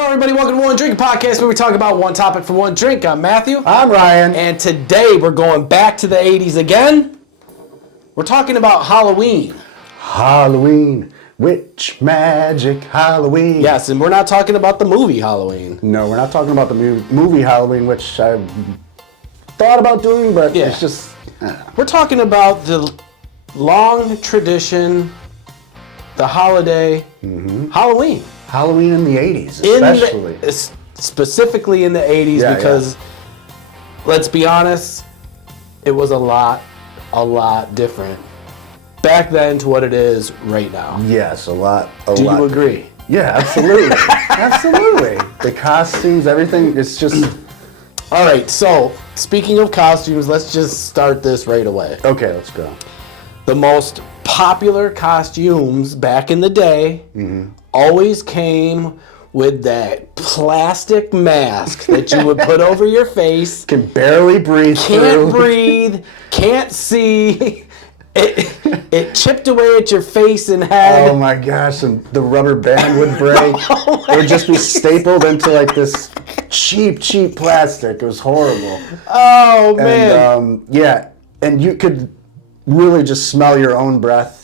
Hello, everybody. Welcome to One Drink Podcast, where we talk about one topic for one drink. I'm Matthew. I'm Ryan. And today we're going back to the 80s again. We're talking about Halloween. Halloween. Witch magic Halloween. Yes, and we're not talking about the movie Halloween. No, we're not talking about the movie Halloween, which I thought about doing, but it's just... We're talking about the long tradition, the holiday, Halloween. Halloween in the 80s, especially. Specifically in the 80s, because, let's be honest, it was a lot different back then to what it is right now. Yes, a lot. Do you agree? Yeah, absolutely. Absolutely. The costumes, everything, it's just... All right, so speaking of costumes, let's just start this right away. Okay, let's go. The most popular costumes back in the day always came with that plastic mask that you would put over your face. Can barely breathe Can't breathe, can't see. It chipped away at your face and head. Oh my gosh, and the rubber band would break. It would just be stapled into like this cheap plastic. It was horrible. Oh, man. And, and you could really just smell your own breath.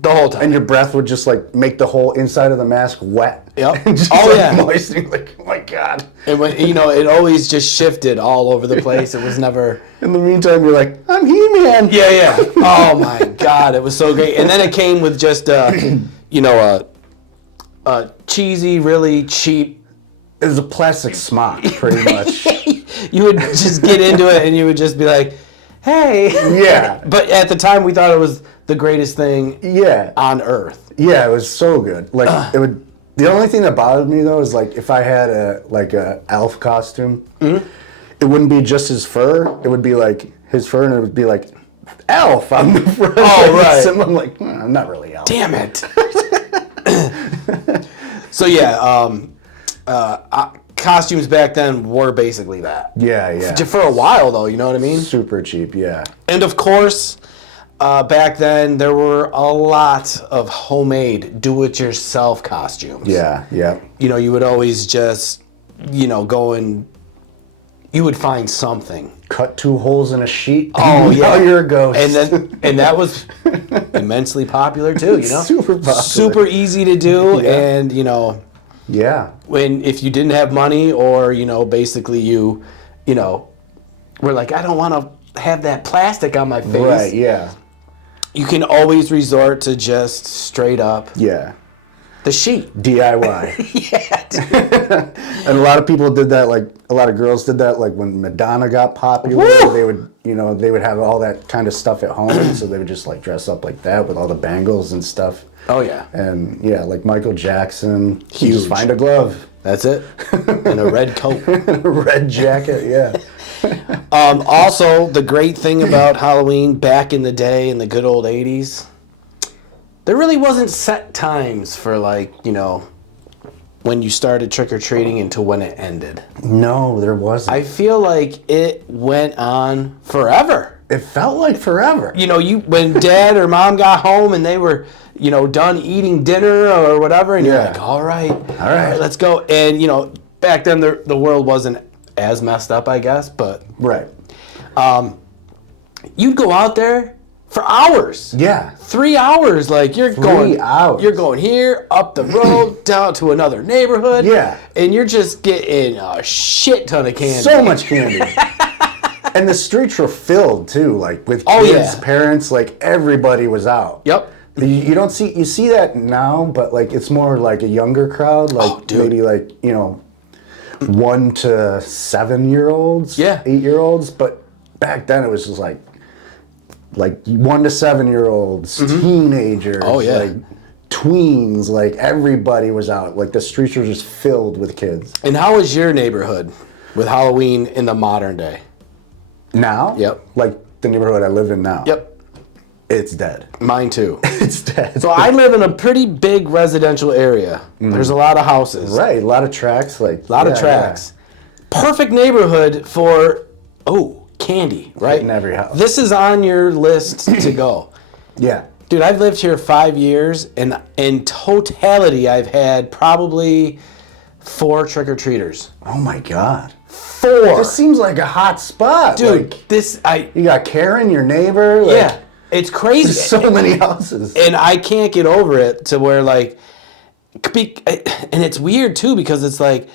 The whole time. And your breath would just like make the whole inside of the mask wet. Yep. Just moist. Like, oh my God. And when, it always just shifted all over the place. It was never... In the meantime, you're like, I'm He-Man. Yeah. Oh my God, it was so great. And then it came with just, a cheesy, really cheap... It was a plastic smock, pretty much. You would just get into it and you would just be like, hey. Yeah. But at the time, we thought it was the greatest thing on earth. Yeah, it was so good. Like, it would... The only thing that bothered me, though, is, like, if I had a elf costume, it wouldn't be just his fur. It would be, like, his fur, and it would be, like, elf on the front. Oh, right. So I'm like, I'm not really elf. Damn it. So, costumes back then were basically that. Yeah. For a while, though, you know what I mean? Super cheap, yeah. And, of course... back then, there were a lot of homemade, do-it-yourself costumes. Yeah. You would always just, go and you would find something. Cut 2 holes in a sheet. Oh, yeah. Now you're a ghost. And that was immensely popular, too, Super popular. Super easy to do, and, Yeah. if you didn't have money or, basically you were like, I don't want to have that plastic on my face. Right, yeah. You can always resort to just straight up the sheet. DIY. Yeah. And a lot of people did that, like a lot of girls did that, like when Madonna got popular. Woo! They would have all that kind of stuff at home, so they would just like dress up like that with all the bangles and stuff. Oh yeah. And like Michael Jackson, Huge. Just find a glove. That's it. And a red coat. A red jacket, yeah. Also, the great thing about Halloween back in the day, in the good old 80s, there really wasn't set times for, when you started trick-or-treating until when it ended. No, there wasn't. I feel like it went on forever. It felt like forever. When Dad or Mom got home and they were, done eating dinner or whatever, and you're like, all right, let's go. And, back then the world wasn't as messed up, I guess, but right. You'd go out there for hours. Yeah. 3 hours, like you're going here, up the road, down to another neighborhood. Yeah. And you're just getting a shit ton of candy. So much candy. And the streets were filled too, like with kids, parents, like everybody was out. Yep. You see that now, but like it's more like a younger crowd, like maybe like 1 to 7-year-olds, 8-year-olds. But back then it was just like 1 to 7-year-olds, teenagers, like tweens, like everybody was out. Like the streets were just filled with kids. And how was your neighborhood with Halloween in the modern day? Now? Yep. Like the neighborhood I live in now? Yep. It's dead. Mine too. It's dead. So I live in a pretty big residential area. There's a lot of houses. Right, a lot of tracks. A lot of tracks. Yeah. Perfect neighborhood for, candy, right? In every house. This is on your list to go. Yeah. Dude, I've lived here 5 years, and in totality, I've had probably 4 trick-or-treaters. Oh my God. 4. This seems like a hot spot. Dude, you got Karen, your neighbor. Yeah. It's crazy. There's so many houses. And I can't get over it to where, like, and it's weird, too, because it's like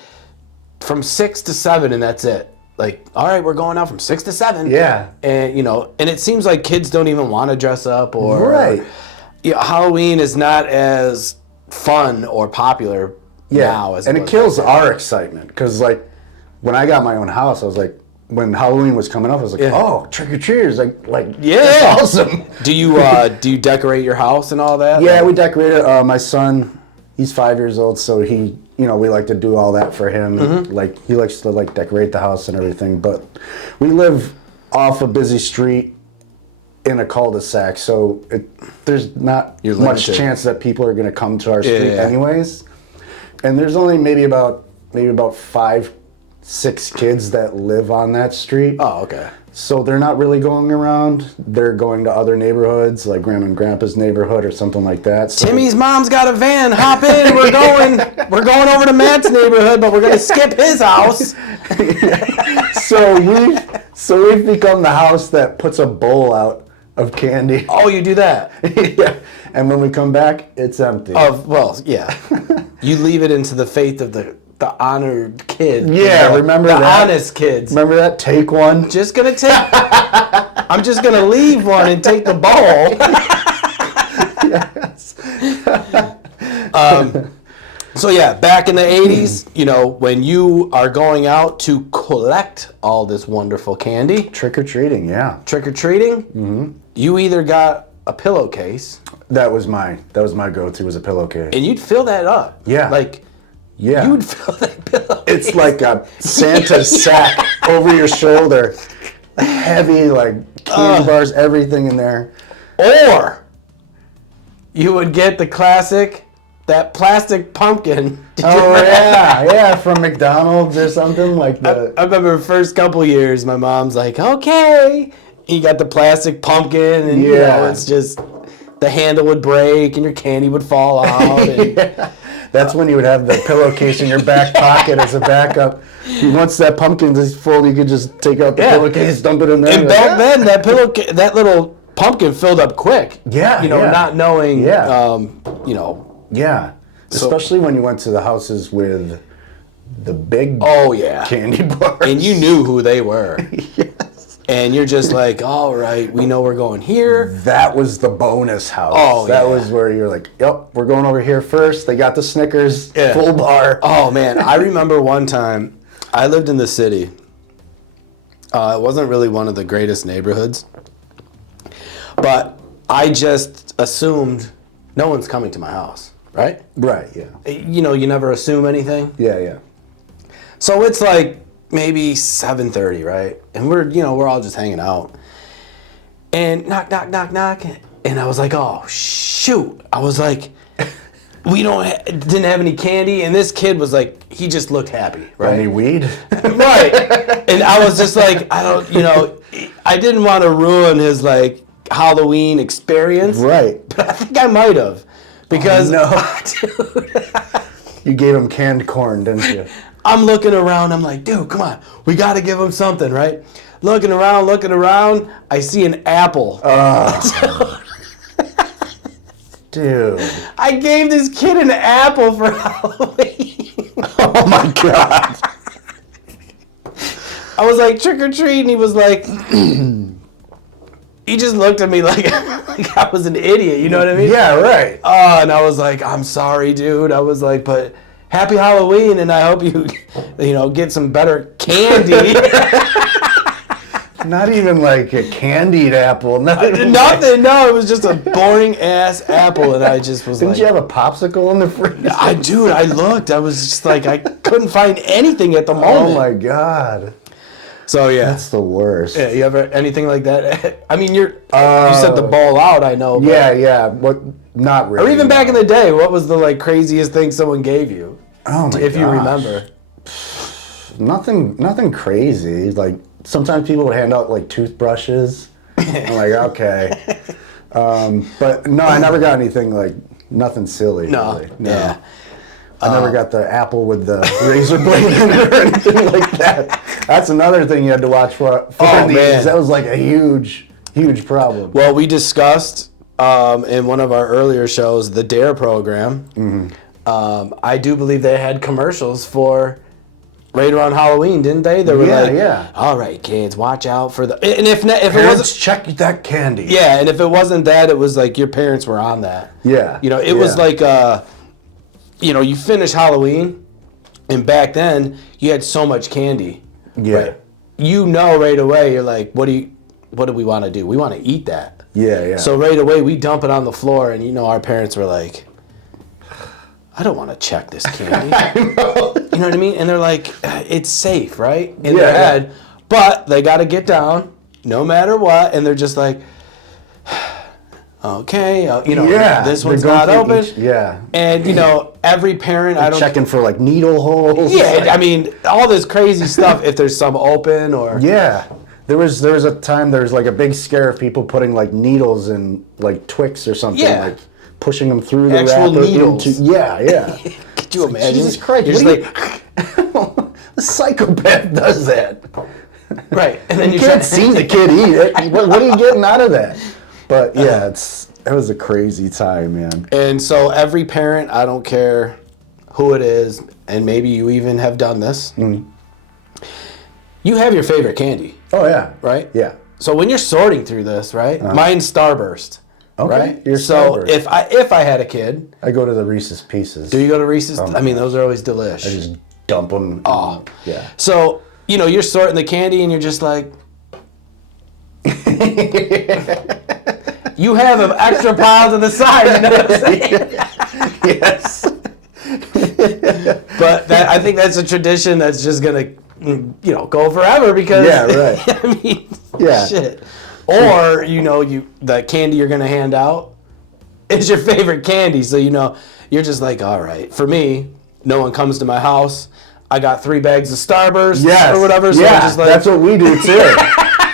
from 6 to 7 and that's it. Like, all right, we're going out from 6 to 7. Yeah. And, and it seems like kids don't even want to dress up or... Right. Halloween is not as fun or popular now as and it kills our excitement because, like, when I got my own house, I was like, when Halloween was coming up, I was like, oh, trick or treaters, that's awesome. Do you decorate your house and all that? Yeah, we decorated. My son, he's 5 years old, so he, we like to do all that for him. Mm-hmm. Like, he likes to decorate the house and everything. But we live off a busy street in a cul-de-sac, so there's not much chance that people are going to come to our street anyways. And there's only maybe about 5, 6 kids that live on that street. Oh, okay. So they're not really going around. They're going to other neighborhoods, like Grandma and Grandpa's neighborhood or something like that. So Timmy's mom's got a van. Hop in. We're going over to Matt's neighborhood, but we're gonna skip his house. So we've become the house that puts a bowl out of candy. Oh, you do that? Yeah. And when we come back, it's empty. You leave it into the faith of the honored kids. Yeah, remember that? The honest kids. Remember that? Take one. I'm just gonna leave one and take the bowl. Yes. So yeah, back in the 80s, when you are going out to collect all this wonderful candy. Trick-or-treating, yeah. Trick-or-treating, you either got a pillowcase. That was my go-to, was a pillowcase. And you'd fill that up. Yeah. You would fill that pillowcase. It's like a Santa sack over your shoulder. Heavy, candy bars, everything in there. Or you would get that plastic pumpkin. Yeah, from McDonald's or something like that. I remember the first couple years, my mom's like, okay. You got the plastic pumpkin, and it's just the handle would break and your candy would fall out. And, That's when you would have the pillowcase in your back pocket as a backup. Once that pumpkin is full, you could just take out the pillowcase, dump it in there. And back then, that little pumpkin filled up quick. Not knowing, Yeah. Especially when you went to the houses with the big candy bars. And you knew who they were. Yes. And you're just like, all right, we know we're going here. That was the bonus house. Oh, that was where you're like, yep, we're going over here first. They got the Snickers, full bar. Oh, man. I remember one time, I lived in the city. It wasn't really one of the greatest neighborhoods. But I just assumed no one's coming to my house, right? Right, yeah. You never assume anything. Yeah. So it's like maybe 7:30, right? And we're all just hanging out. And knock, knock, knock, knock. And I was like, oh, shoot. I was like, we didn't have any candy. And this kid was like, he just looked happy, right? Any weed? Right. And I was just like, I didn't want to ruin his Halloween experience. Right. But I think I might have. Because, dude. You gave him canned corn, didn't you? I'm looking around. I'm like, dude, come on. We got to give him something, right? Looking around. I see an apple. Dude. I gave this kid an apple for Halloween. Oh, my God. I was like, trick or treat. And he was like, he just looked at me like I was an idiot. You know what I mean? Yeah, right. And I was like, I'm sorry, dude. I was like, but happy Halloween, and I hope you get some better candy. Not even like a candied apple. Nothing. No, it was just a boring ass apple, and I just was Didn't you have a popsicle in the freezer? I looked. I was just like, I couldn't find anything at the moment. Oh my God. So yeah, that's the worst. Yeah, you ever anything like that? I mean, you said the ball out. I know. But, yeah. What? Not really. Or even back in the day, what was the craziest thing someone gave you? Oh my gosh. If you remember. Nothing crazy. Sometimes people would hand out toothbrushes. I'm like, okay. But no, I never got anything nothing silly. No. Really. No. Yeah. I never got the apple with the razor blade in it or anything like that. That's another thing you had to watch for. Man. That was like a huge problem. Well, we discussed in one of our earlier shows the DARE program. Mm-hmm. I do believe they had commercials for right around Halloween, didn't they? They were all right, kids, watch out for the... And if it wasn't... check that candy. Yeah, and if it wasn't that, it was like your parents were on that. Yeah. It was like, you finish Halloween, and back then, you had so much candy. Yeah. Right? Right away, you're like, what do we want to do? We want to eat that. Yeah. So right away, we dump it on the floor, and our parents were like, I don't want to check this candy. I know. You know what I mean? And they're like, it's safe, right? In their head. But they got to get down no matter what. And they're just like, okay, this one's not open. And, every parent, checking for like needle holes. Yeah, I mean, all this crazy stuff if there's some open or. Yeah. There was a time there was like a big scare of people putting like needles in like Twix or something. Yeah. Like pushing them through the actual wrapper needles. Yeah. Could you imagine? Jesus Christ! You're the psychopath does that. Right, and then you can't see the kid eat it. What are you getting out of that? But yeah, it was a crazy time, man. And so every parent, I don't care who it is, and maybe you even have done this. Mm. You have your favorite candy. Oh yeah. Right. Yeah. So when you're sorting through this, right? Mine's Starburst. Okay. Right? So if I had a kid, I go to the Reese's Pieces. Do you go to Reese's? I mean, those are always delish. I just dump them. Oh, yeah. So you're sorting the candy, and you're just like, you have an extra piles on the side. You know what I'm saying? Yes. But I think that's a tradition that's just gonna, go forever because. Yeah. Right. I mean, shit. Or, the candy you're going to hand out is your favorite candy. So, you're just like, all right. For me, no one comes to my house. I got 3 bags of Starburst or whatever. So I'm just like, that's what we do too.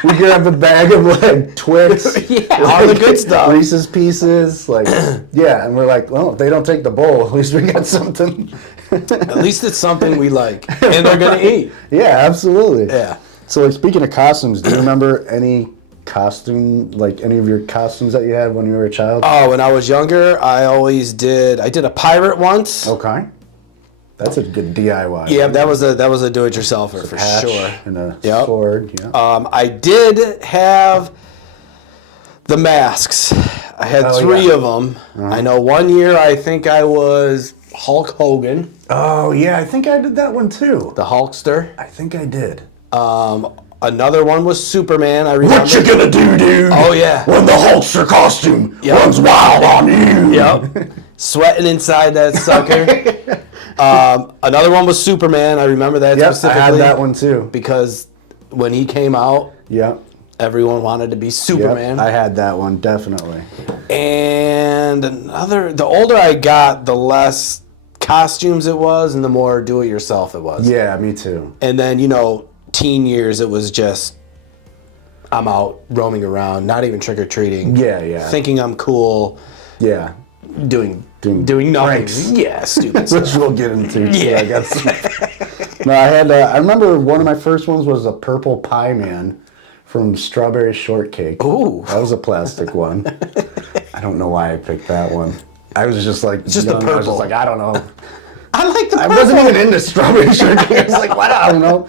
We grab a bag of like Twix. All the good stuff. Reese's Pieces. And we're like, well, if they don't take the bowl, at least we got something. At least it's something we like. And they're going to eat. Yeah, absolutely. Yeah. So, speaking of costumes, do you remember any of your costumes that you had when you were a child? Oh, when I was younger, I did a pirate once. Okay. That's a good DIY. Yeah, that was a do-it-yourselfer for sure. And a sword. Yeah. I did have the masks. I had 3 of them. Uh-huh. I know one year I think I was Hulk Hogan. Oh yeah, I think I did that one too. The Hulkster. I think I did. Another one was Superman. I remember. What you gonna do, dude? Oh yeah. When the Hulkster costume runs wild on you. Yep. Sweating inside that sucker. Another one was Superman. I remember that specifically. I had that one too. Because when he came out, everyone wanted to be Superman. Yep, I had that one, definitely. And the older I got, the less costumes it was and the more do-it-yourself it was. Yeah, me too. And then, teen years, it was just, I'm out roaming around, not even trick-or-treating. Yeah. Thinking I'm cool. Yeah. Doing nothing. Pranks. Yeah, stupid stuff. Which we'll get into. Yeah. I guess. No, I remember one of my first ones was a purple pie man from Strawberry Shortcake. Ooh. That was a plastic one. I don't know why I picked that one. I was just like, just the purple. I was just like, I don't know. I like the purple. I wasn't even into Strawberry Shortcake. I was like, what? I don't know.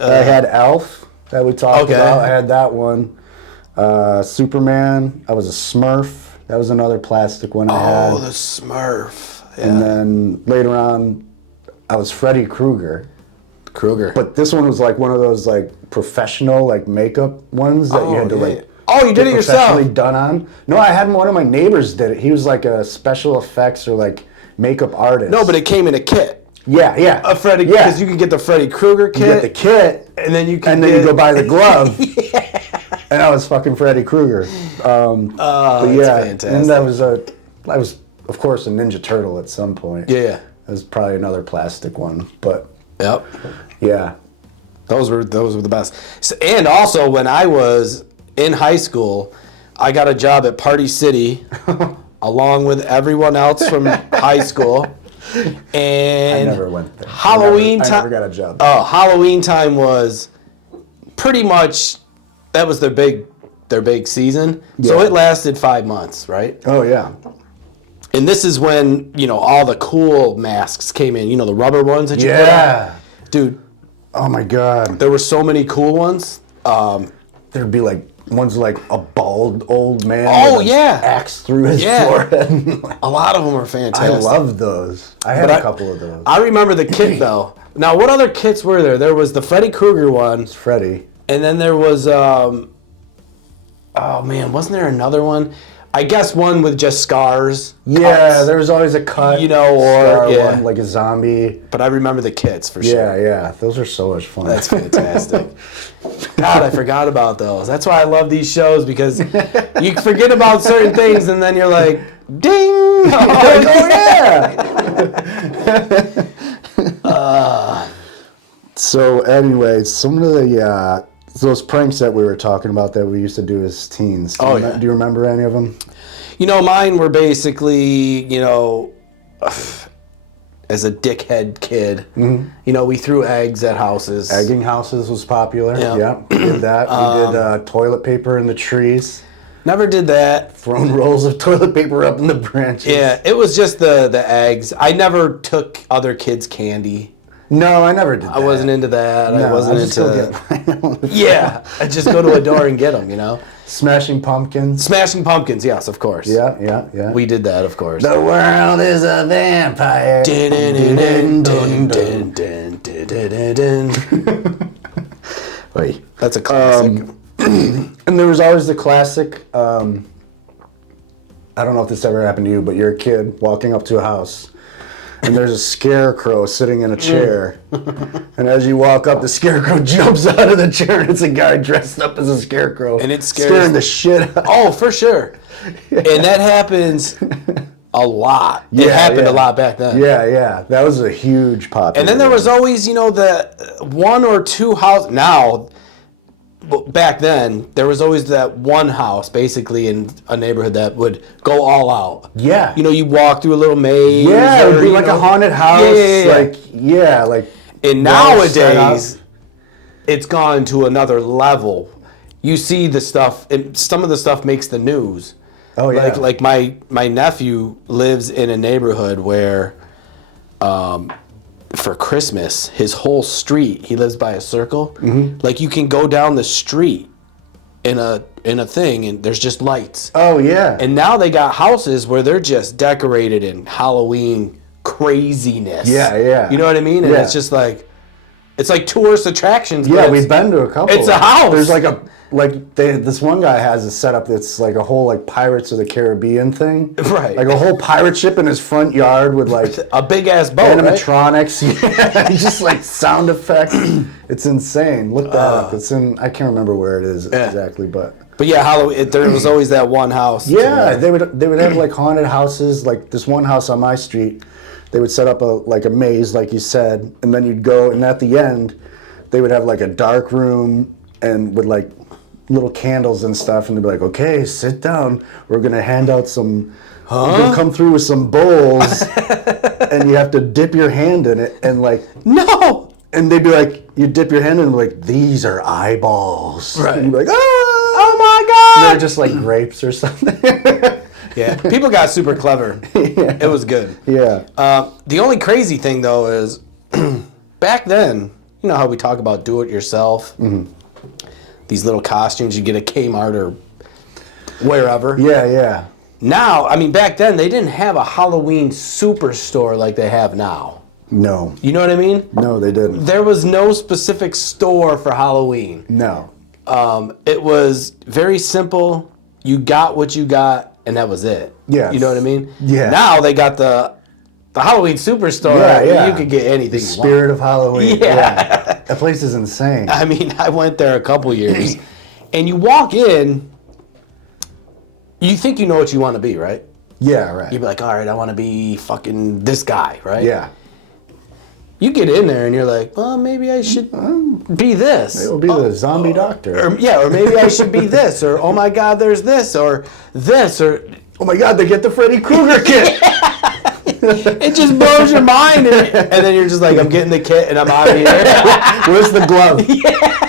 I had Elf that we talked about. I had that one. Superman. I was a Smurf. That was another plastic one I had. Oh, the Smurf. Yeah. And then later on, I was Freddy Krueger. But this one was like one of those like professional like makeup ones that you had to like. Oh, you did it yourself? Professionally done on. No, I had one of my neighbors did it. He was like a special effects or like makeup artist. No, but it came in a kit. Yeah. A Freddy, because you can get the Freddy Krueger kit. You get the kit, and then you you go buy the glove. And I was fucking Freddy Krueger. That's fantastic. And I was of course a Ninja Turtle at some point. Yeah. That was probably another plastic one, but. Yep. Yeah. Those were the best. So, and also when I was in high school, I got a job at Party City, along with everyone else from high school. And I never went there. Halloween I time. never got a job. Oh, Halloween time was pretty much, that was their big season. Yeah. So it lasted 5 months, right? Oh, yeah. And this is when, all the cool masks came in. The rubber ones that you put on. Dude. Oh, my God. There were so many cool ones. There'd be one's like a bald old man with an axe through his forehead. A lot of them are fantastic. I love those. I had a couple of those. I remember the kit, though. Now, what other kits were there? There was the Freddy Krueger one. It's Freddy. And then there was, wasn't there another one? I guess one with just scars. Yeah, cuts. There was always a cut. Or one, like a zombie. But I remember the kits for sure. Yeah. Those are so much fun. That's fantastic. God, I forgot about those. That's why I love these shows, because you forget about certain things and then you're like, ding! Oh, yeah! So anyway, some of the those pranks that we were talking about that we used to do as teens. Do you remember any of them? Mine were basically, as a dickhead kid, we threw eggs at houses. Egging houses was popular. Yeah, we did that. We did toilet paper in the trees. Never did that. Thrown rolls of toilet paper up in the branches. Yeah, it was just the eggs. I never took other kids' candy. No, I never did that. I wasn't into that. No, I wasn't into... Yeah, I'd just go to a door and get them, Smashing pumpkins. Smashing pumpkins, yes, of course. Yeah. We did that, of course. The world is a vampire. Wait. That's a classic. And there was always the classic, I don't know if this ever happened to you, but you're a kid walking up to a house, and there's a scarecrow sitting in a chair. And as you walk up, the scarecrow jumps out of the chair, and it's a guy dressed up as a scarecrow. And it's scaring the shit out. Oh, for sure. And that happens a lot. It happened a lot back then. Yeah. That was a huge popular. And then there was always, the one or two houses. Now, back then, there was always that one house, basically, in a neighborhood that would go all out. Yeah. You walk through a little maze. Yeah, it would be like a haunted house. Yeah. And nowadays, it's gone to another level. You see the stuff, and some of the stuff makes the news. Oh, yeah. Like my nephew lives in a neighborhood where, for Christmas, his whole street, he lives by a circle. Mm-hmm. Like, you can go down the street in a thing, and there's just lights. Oh, yeah. And now they got houses where they're just decorated in Halloween craziness. Yeah. You know what I mean? And it's just like, it's like tourist attractions. Yeah, we've been to a couple. It's a house. There's this one guy has a setup that's like a whole Pirates of the Caribbean thing. Right. Like a whole pirate ship in his front yard with a big ass boat, animatronics. Right? Yeah, just sound effects. It's insane. Look that up. It's in, I can't remember where it is exactly, but yeah, Halloween. There was always that one house. Yeah, they would have haunted houses. Like this one house on my street, they would set up a maze, like you said, and then you'd go, and at the end, they would have a dark room and with little candles and stuff, and they'd be like, okay, sit down. We're going to hand out some, we're going to come through with some bowls, and you have to dip your hand in it, and no! And they'd be like, you dip your hand in, and these are eyeballs. Right. And you'd be like, oh my God! They're just grapes or something. Yeah, people got super clever. Yeah. It was good. Yeah. The only crazy thing, though, is back then, you know how we talk about do-it-yourself? Mm-hmm. These little costumes you get at Kmart or wherever. Yeah. Now, back then, they didn't have a Halloween superstore like they have now. No. You know what I mean? No, they didn't. There was no specific store for Halloween. No. It was very simple. You got what you got, and that was it. Yeah. You know what I mean? Yeah. Now they got the Halloween superstore. Yeah. You could get anything the spirit of Halloween. Yeah. That place is insane. I went there a couple years, and you walk in, you think you know what you want to be, right? Yeah, right. You'd be like, all right, I want to be fucking this guy, right? Yeah. You get in there, and you're like, well, maybe I should be this. It'll be the zombie doctor. Or maybe I should be this, or oh my God, there's this, or this, or oh my God, they get the Freddy Krueger kit. It just blows your mind. And then you're just like, I'm getting the kit and I'm out of here. Where's the glove? Yeah.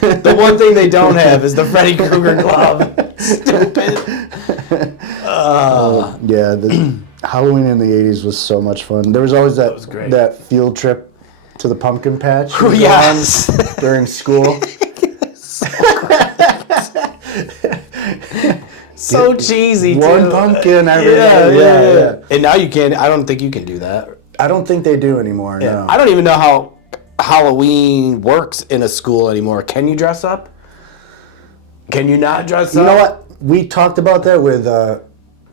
The one thing they don't have is the Freddy Krueger glove. Stupid. Yeah, the Halloween in the 80s was so much fun. There was always that field trip to the pumpkin patch Yes. during school. So cheesy, too. One pumpkin every day. Yeah. And now you can't, I don't think you can do that. I don't think they do anymore, Yeah. no. I don't even know how Halloween works in a school anymore. Can you dress up? Can you not dress up? You know what? We talked about that with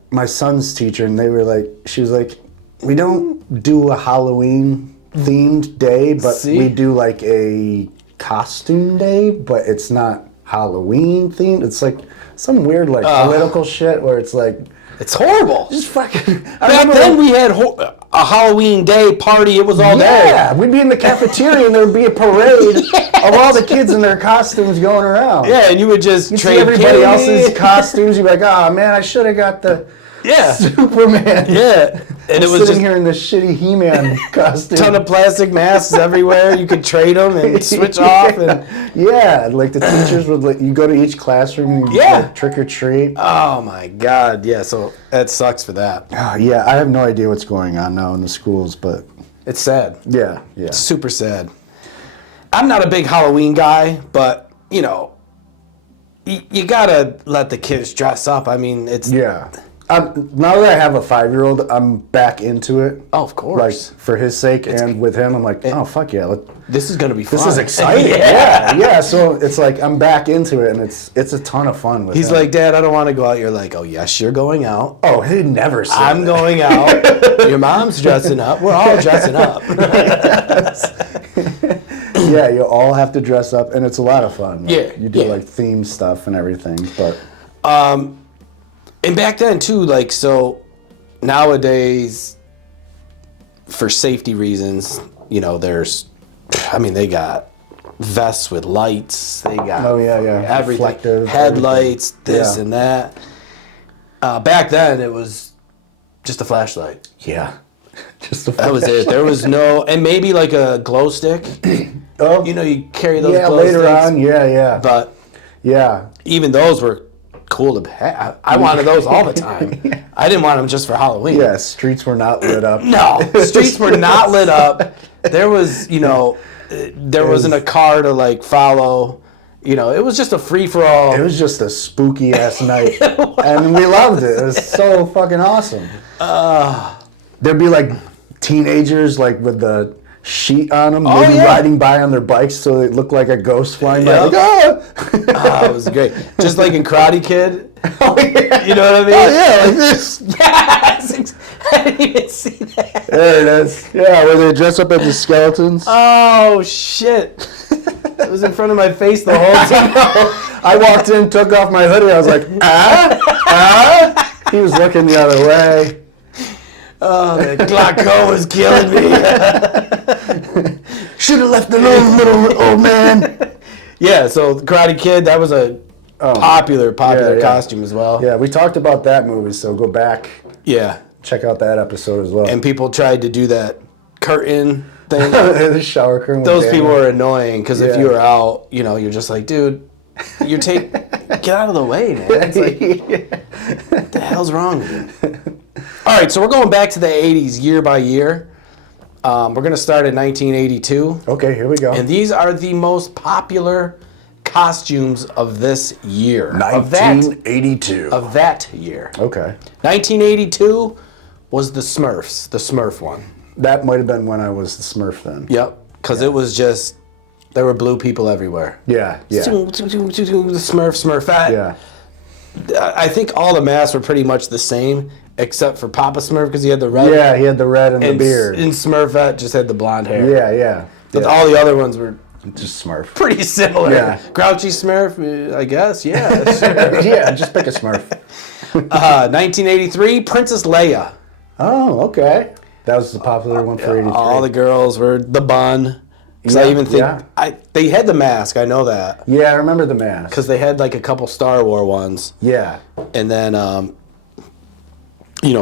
my son's teacher, and she was like, we don't do a Halloween themed day, but we do like a costume day, but it's not Halloween themed. It's like some weird like political shit where it's like, it's horrible. just fucking. Back then we had a Halloween day party. It was all day. Yeah, we'd be in the cafeteria and there would be a parade of all the kids in their costumes going around. Yeah, and you would just You'd trade see everybody candy. else's costumes. You'd be like, oh man, I should have got the Superman. Yeah. And it was sitting just here in this shitty He-Man costume. ton of plastic masks everywhere. You could trade them and switch off. And yeah, like the teachers would you go to each classroom and like, trick or treat. Oh my God, yeah. So that sucks for that. Yeah, I have no idea what's going on now in the schools, but It's sad. yeah. It's super sad. I'm not a big Halloween guy, but you know, you gotta let the kids dress up. I mean, it's Yeah. Now that I have a 5-year-old, I'm back into it. Oh, of course. Like for his sake and with him, I'm like, oh fuck yeah, this is gonna be fun. this is exciting. yeah. So it's like I'm back into it, and it's a ton of fun with He's him. like, Dad, I don't want to go out. You're like, oh yes, you're going out. Oh, he never said I'm that. going out. Your mom's dressing up. We're all dressing up. Yeah, you all have to dress up, and it's a lot of fun. Like, you do yeah. like theme stuff and everything, but And back then too, like, so nowadays, for safety reasons, you know, they got vests with lights. They got everything, reflective headlights, this and that. Back then, it was just a flashlight. yeah, just That was it. There was no, and maybe like a glow stick. Oh, You know, you carry those glow later sticks. on, yeah, But yeah. even those were cool to have. I wanted those all the time. I didn't want them just for Halloween. Yeah, streets were not lit up. No, streets were not lit up. There was, there wasn't a car to like follow. You know, it was just a free for all. It was just a spooky ass night, and we loved it. It was so fucking awesome. There'd be like teenagers like with the sheet on them, riding by on their bikes, so it looked like a ghost flying by. Like, It was great. Just like in Karate Kid. Oh, yeah. You know what I mean? Oh yeah, like this. Yes, I didn't even see that. There it is. Yeah, where they dress up as the skeletons. Oh shit! It was in front of my face the whole time. I walked in, took off my hoodie. I was like, He was looking the other way. Oh, the glaucoma was killing me. Should have left alone, little old man. Yeah, so Karate Kid, that was a popular costume as well. Yeah, we talked about that movie, so go back, Yeah. check out that episode as well. And people tried to do that curtain thing. The shower curtain. Those people were annoying because if Yeah. you were out, you're just like, dude, get out of the way, man. It's like, what the hell's wrong with you? All right, so we're going back to the 80s year by year. We're going to start in 1982. Okay, here we go. And these are the most popular costumes of this year. 1982. Of that year. Okay. 1982 was the Smurfs, the Smurf one. That might have been when I was the Smurf then. Yep, because it was just, there were blue people everywhere. Yeah. The Smurfette. Yeah. I think all the masks were pretty much the same, except for Papa Smurf because he had the red. Yeah, he had the red and the beard. And Smurfette just had the blonde hair. Yeah. But all the other ones were just Smurf. pretty similar. Yeah. Grouchy Smurf, I guess. Yeah. Sure. Yeah, just pick a Smurf. 1983, Princess Leia. Oh, okay. That was the popular one for 83. All the girls were the bun. Because I even think they had the mask. I know that. Yeah, I remember the mask. Because they had like a couple Star Wars ones. Yeah. And then,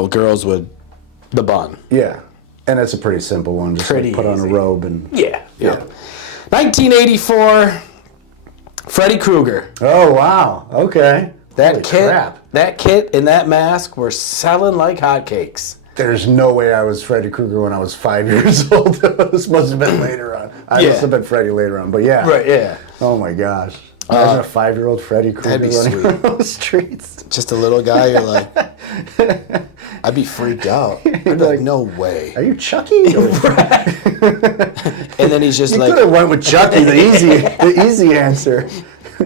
girls would the bun. Yeah. And it's a pretty simple one. Just Pretty like put on a easy. robe and... Yeah. 1984, Freddy Krueger. Oh, wow. Okay. That Holy kit, crap. that kit and that mask were selling like hotcakes. There's no way I was Freddy Krueger when I was 5 years old. This must have been later on. I must have been Freddy later on, but yeah. Right, yeah. Oh my gosh. Imagine a 5-year-old Freddy Krueger that'd be running sweet. around those streets. Just a little guy, you're like, I'd be freaked out. I'd be like, no way. Are you Chucky? And then he's just You like, could have went with Chucky, the easy answer.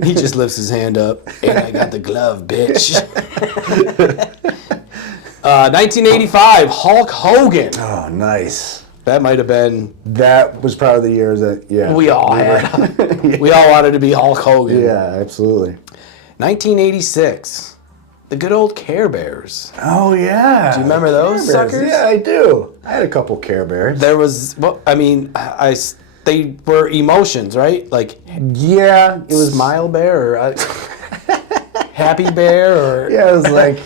he just lifts his hand up, and I got the glove, bitch. 1985, Hulk Hogan. Oh, nice. That might have been. That was probably the year that, yeah. We all had. We all wanted to be Hulk Hogan. Yeah, absolutely. 1986, the good old Care Bears. Oh, yeah. Do you remember those suckers? Yeah, I do. I had a couple Care Bears. There was, well, I mean, they were emotions, right? Like, yeah. it was Smile Bear or Happy Bear or. Yeah, it was like.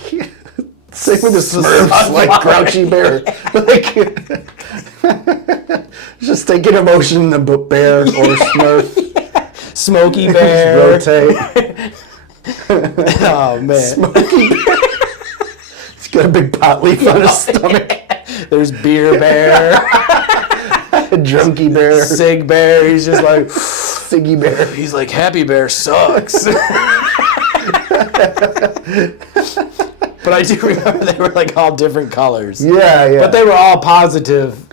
Same with the Smurfs, like Grouchy Bear. Like, just taking emotion in the bear or Smurf. Smokey Bear. Rotate. Oh, man. Smokey Bear. He's got a big pot leaf on his stomach. There's Beer Bear. Drunky Bear. Sig Bear. He's just like. Siggy Bear. He's like, Happy Bear sucks. But I do remember they were like all different colors. Yeah, yeah. But they were all positive.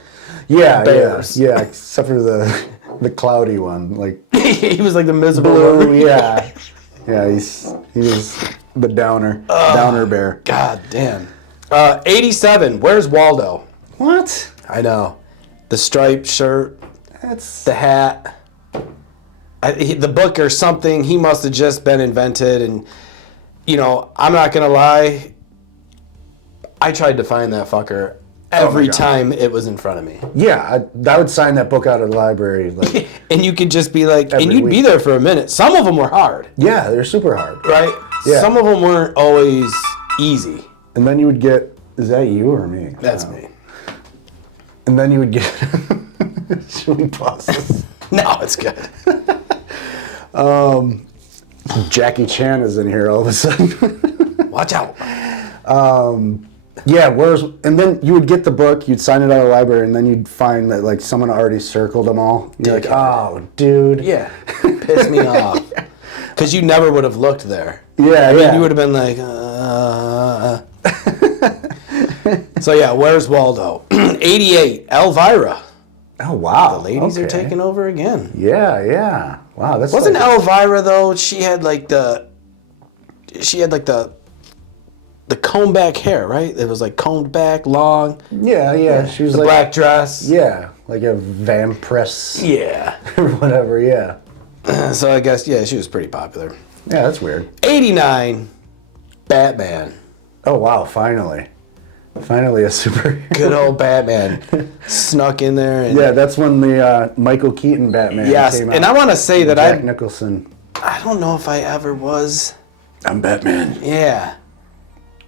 Yeah, bears. yeah, except for the cloudy one, like He was like the miserable blue. one. Yeah, yeah. He was the downer bear. God damn. 87. Where's Waldo? What? I know. The striped shirt. That's The hat. The book or something. He must have just been invented. And, you know, I'm not going to lie. I tried to find that fucker every time it was in front of me. yeah. I would sign that book out of the library. Like, And you could just be like, and Every you'd be week. there for a minute. Some of them were hard, yeah, they're super hard. right? Yeah. Some of them weren't always easy. And then you would get. Is that you or me? That's me. And then you would get. Should we pause this? No, it's good. Jackie Chan is in here all of a sudden. Watch out. Yeah, and then you would get the book, you'd sign it out of the library, and then you'd find that like someone already circled them all. You're like, oh, dude. Yeah, pissed me off. Because you never would have looked there. Yeah, I mean, yeah. you would have been like, So yeah, where's Waldo? 88, Elvira. Oh, wow. The ladies are taking over again. Yeah, yeah. Wow, that's Wasn't like, Elvira though? She had like the comb back hair, right? It was like combed back, long. Yeah, yeah. She was The like black dress. Yeah, like a vampiress Yeah. or whatever. Yeah. So I guess she was pretty popular. Yeah, that's weird. 89, Batman. Oh wow, finally a superhero. Good old Batman snuck in there. And Yeah, that's when the Michael Keaton Batman yes, came out. and I want to say that Jack Nicholson. I don't know if I ever was. I'm Batman. Yeah.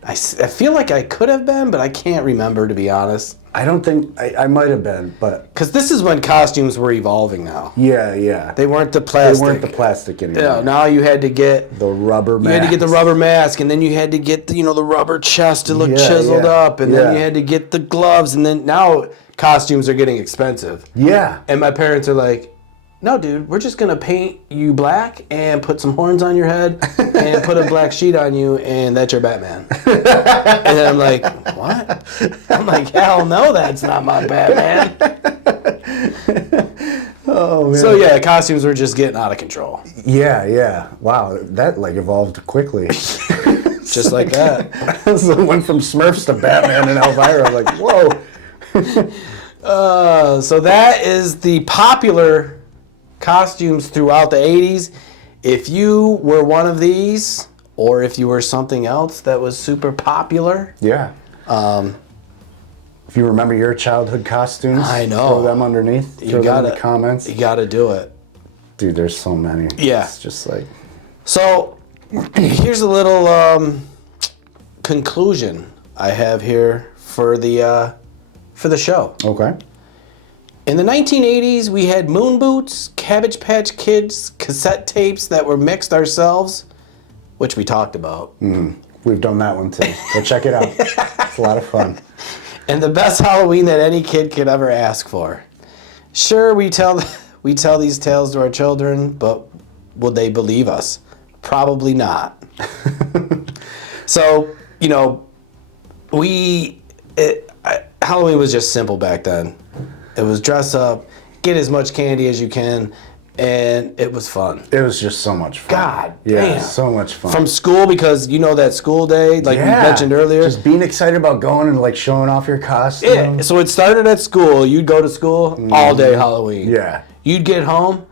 I feel like I could have been, but I can't remember, to be honest. I don't think I might have been, but Because this is when costumes were evolving now. yeah. They weren't the plastic. They weren't the plastic anymore. Yeah, now you had to get The rubber mask. You had to get the rubber mask, and then you had to get the rubber chest to look Yeah, chiseled yeah, up, and then yeah. you had to get the gloves, and then now costumes are getting expensive. Yeah. And my parents are like, no, dude, we're just gonna paint you black and put some horns on your head and put a black sheet on you, and that's your Batman. And then I'm like, what? I'm like, hell no, that's not my Batman. Oh man. So yeah, costumes were just getting out of control. Yeah. Wow, that like evolved quickly. Just like that. So it went from Smurfs to Batman and Elvira. I was like, whoa. So that is the popular costumes throughout the 80s. If you were one of these, or if you were something else that was super popular. Yeah. If you remember your childhood costumes, I know. Throw them underneath. Throw them in the comments. You gotta do it. Dude, there's so many. Yeah. It's just like... So, here's a little conclusion I have here for the for the show. Okay. In the 1980s, we had moon boots, Cabbage Patch Kids, cassette tapes that were mixed ourselves, which we talked about. We've done that one too. Go check it out. It's a lot of fun. And the best Halloween that any kid could ever ask for. Sure, we tell these tales to our children, but will they believe us? Probably not. So, Halloween was just simple back then. It was dress up, get as much candy as you can, and it was fun. It was just so much fun. God yeah, damn. So much fun. From school, because that school day, like we mentioned earlier. Just being excited about going and like showing off your costume. Yeah, so it started at school. You'd go to school all day Halloween. Yeah. You'd get home,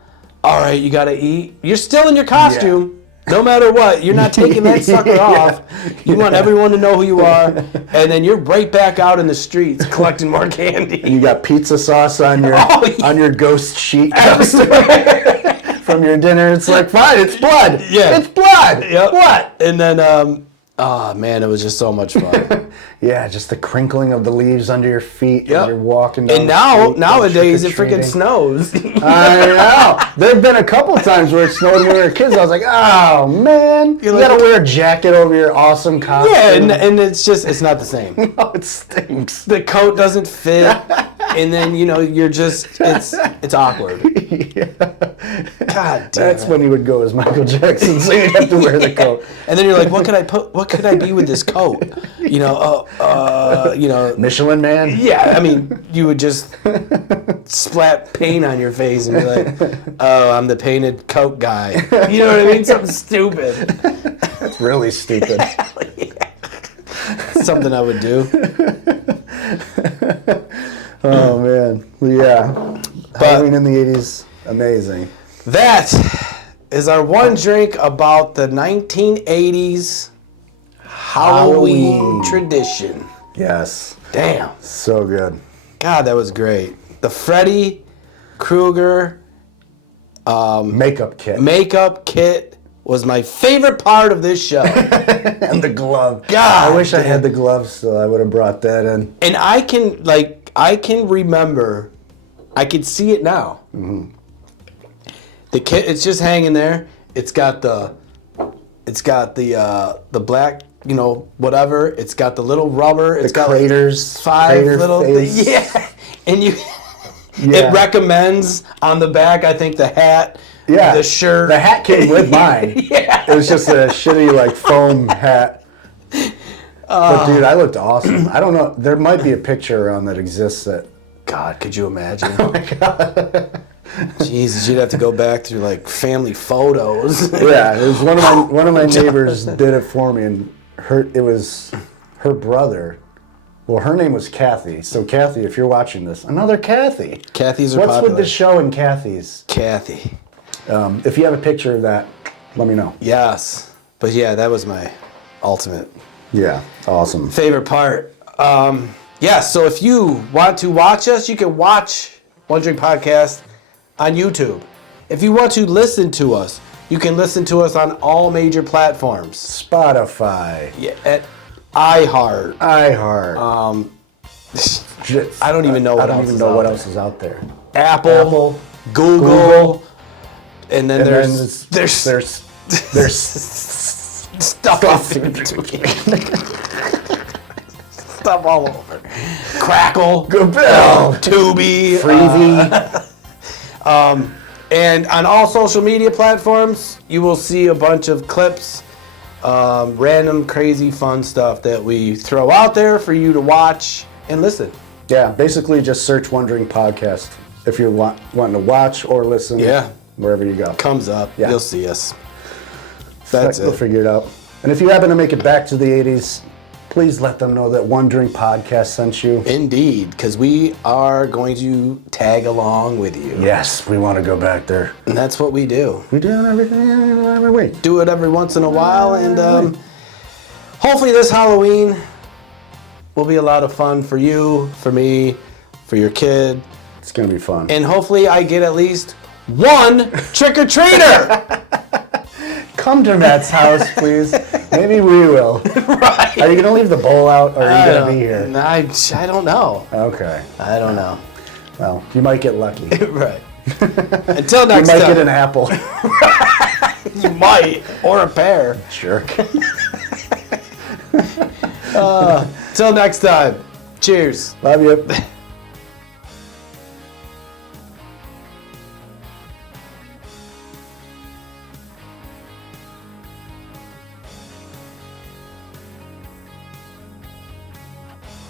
all right, you got to eat. You're still in your costume. No matter what, you're not taking that sucker off. You want everyone to know who you are, and then you're right back out in the streets collecting more candy. And you got pizza sauce on your on your ghost sheet from your dinner. It's like, fine, it's blood. Yeah, it's blood. Yep. What? And then, oh man, it was just so much fun. Yeah, just the crinkling of the leaves under your feet as you're walking down. And nowadays it freaking snows. I know. There've been a couple times where it snowed when we were kids. I was like, oh man, you gotta wear a jacket over your awesome costume. Yeah, and it's not the same. No, it stinks. The coat doesn't fit, and then you're just it's awkward. Yeah. God damn. That's when you would go as Michael Jackson, so you'd have to wear the coat. And then you're like, what could I be with this coat? Michelin Man. Yeah, I mean, you would just splat paint on your face and be like, oh, I'm the painted coat guy. You know what I mean? Something stupid. That's really stupid. Something I would do. Oh man, yeah. Halloween in the 80s, amazing. That is our one drink about the 1980s Halloween tradition. Yes. Damn. So good. God, that was great. The Freddy Krueger makeup kit was my favorite part of this show. And the glove. God, I wish I had the gloves, so I would have brought that in. And I can remember, I can see it now. Mm-hmm. The kit, it's just hanging there. It's got the black, whatever. It's got the little rubber. It's got craters, like 5 little things. Yeah. And it recommends on the back, I think, the hat, the shirt. The hat came with mine. Yeah. It was just a shitty foam hat. But dude, I looked awesome. I don't know. There might be a picture around that exists that. God, could you imagine? Oh my God. Jesus, you'd have to go back through family photos. Yeah, it was one of my neighbors did it for me, and it was her brother. Well, her name was Kathy. So Kathy, if you're watching this, another Kathy. Kathy's are What's popular. with the show and Kathy's? Kathy. If you have a picture of that, let me know. Yes, but yeah, that was my ultimate. Yeah, awesome. Favorite part. So if you want to watch us, you can watch One Drink Podcast on YouTube. If you want to listen to us, you can listen to us on all major platforms. Spotify. Yeah, at iHeart. I don't even know what else is out there. Apple, Google, and then there's stuff off in between. Stuff all over. Crackle, Tubi, Freevee. And on all social media platforms, you will see a bunch of clips, random, crazy, fun stuff that we throw out there for you to watch and listen. Yeah, basically just search One Drink Podcast if you're wanting to watch or listen. Yeah. Wherever you go. Comes up. Yeah. You'll see us. That's it. We'll figure it out. And if you happen to make it back to the 80s, please let them know that One Drink Podcast sent you. Indeed, because we are going to tag along with you. Yes, we want to go back there. And that's what we do. We do it every week. Do it every once in a while, and hopefully this Halloween will be a lot of fun for you, for me, for your kid. It's going to be fun. And hopefully I get at least one trick-or-treater. Come to Matt's house, please. Maybe we will. Right. Are you going to leave the bowl out, or are you going to be here? I don't know. Okay. I don't know. Well, you might get lucky. Right. Until next You might time. get an apple. You might. Or a pear. Jerk. Till next time. Cheers. Love you.